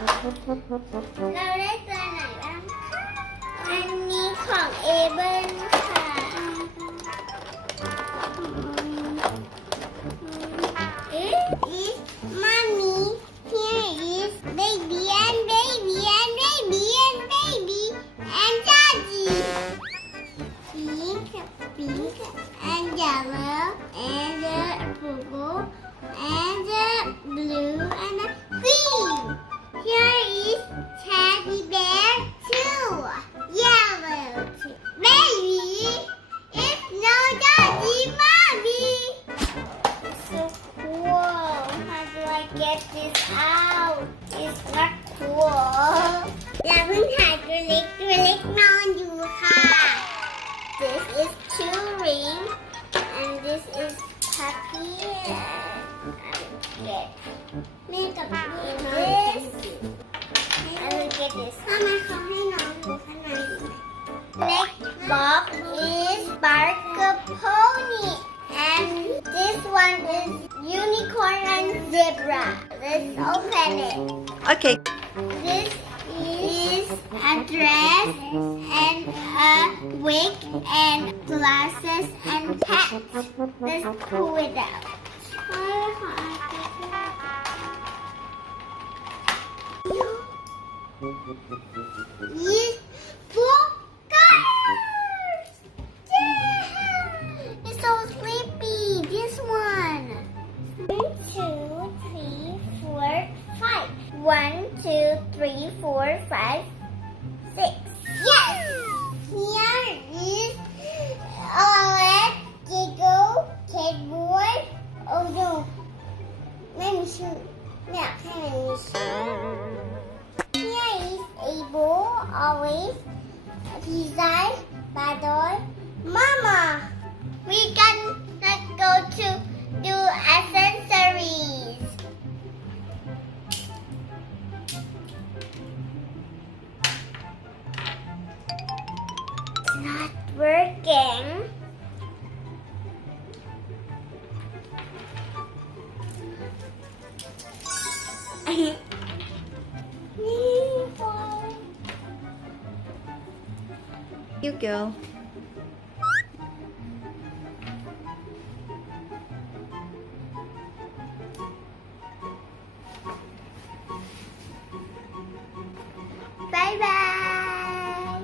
เราได้ตัวไหนบ้างคะอันนี้ของเอเบิลค่ะis mommy here is baby and baby and baby and baby and daddy pink and yellow and the purple and the blue and the green. Here is teddy bear too. Yellow too. Baby, it's no daddy, mommy. So cool. How do I get this out? It's not cool. อย่าเพิ่งถ่ายตัวเล็กนอนอยู่ค่ะ This is chewing and this is puppy and get make a this and we get this ทำไมเขาให้น้องอยู่ข้างใน Next box is Barker Pony and this one is unicorn and zebra. Let's open it. Okay. This is a dress and a wig and glasses and hats. Let's pull it out. Yes, 4 colors! Yeah! It's so sleepy. This one. 1, 2, 3, 4, 5. 1, 2, 3, 4, 5, 6. Yes! Here is Alex, Giggle, Kid Boy. Oh no. ไม่มีชื่อไม่อยากให้มันมีชื่อ Here is Able, Always, Pizza, Badoy, Mama. We can let's go to do accessories. It's not working. You go. Bye bye.